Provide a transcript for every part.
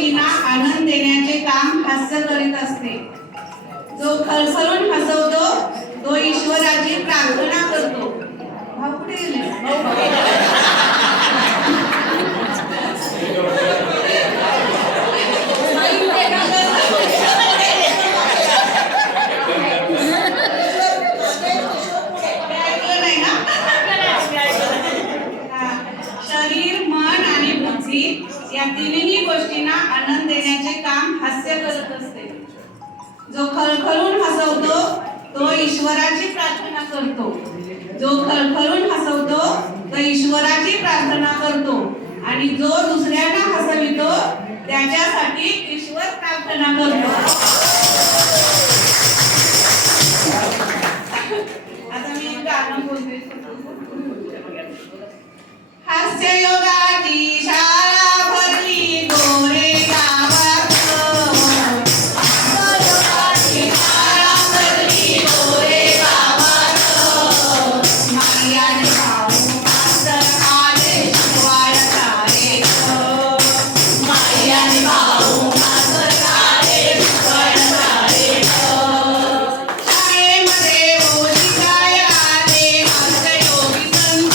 गोष्टींना आनंद देण्याचे काम हास्य करीत असते. जो खळखळून हसवतो तो ईश्वराची प्रार्थना करतो. भाऊ कुठे गेले? शरीर, मन आणि बुद्धी या तिन्ही गोष्टींना आनंद देण्याचे काम हास्य करत असते. जो खळखळून हसवतो तो ईश्वराची प्रार्थना करतो. जो खळखळून हसवतो तो ईश्वराची प्रार्थना करतो आणि जो दुसऱ्यांना हसवितो त्याच्यासाठी ईश्वर प्रार्थना करतो. आता मी एक गाणं बोलते. हास्य योगाची शाळा भरली गोरे गावात. हास्य योगाची शाळा भरली गोरे गावात. माई आणि भाऊ मास्तर आले शिकवायला शाळेत. माई आणि भाऊ मास्तर आले शिकवायला शाळेत. शाळेमध्ये ओ शिकाय आले हास्य योगी संत.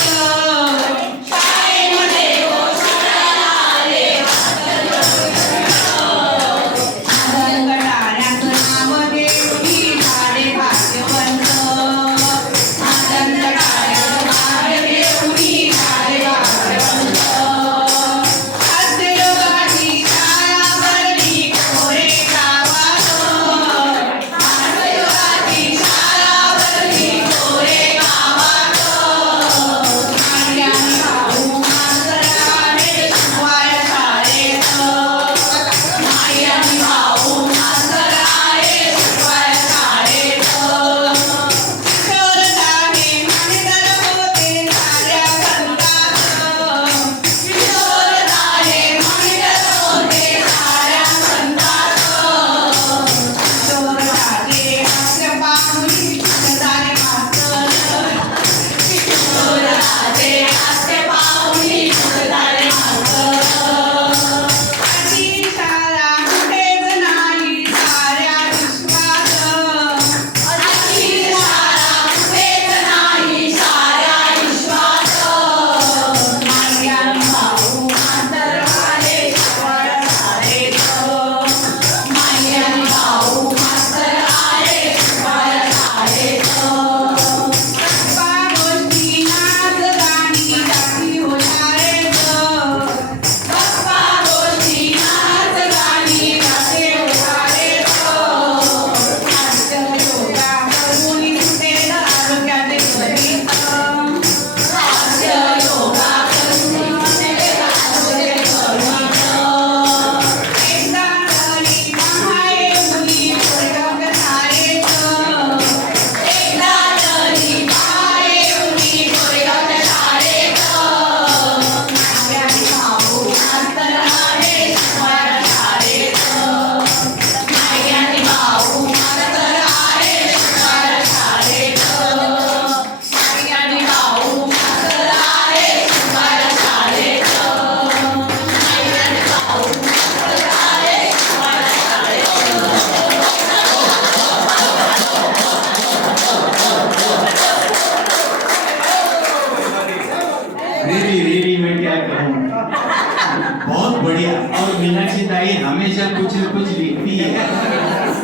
बहुत बढ़िया। और मीनाक्षी ताई हमेशा कुछ न कुछ लिखती है।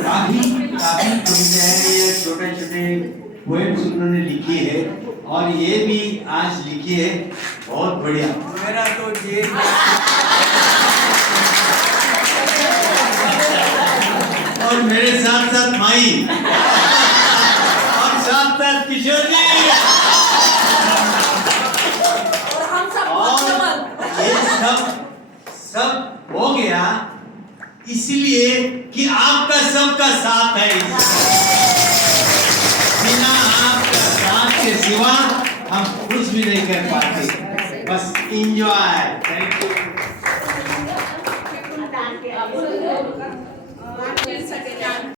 काफी काफी कविताएं या छोटे छोटे पोएम्स उन्होंने लिखी है और ये भी आज लिखी है। बहुत बढ़िया। मेरा तो ये और मेरे साथ साथ माई और साथ साथ किशोर जी ये सब हो गया इसलिए कि आपका सबका साथ है। बिना आपका साथ के सिवा हम कुछ भी नहीं कर पाते। बस एंजॉय। Thank you.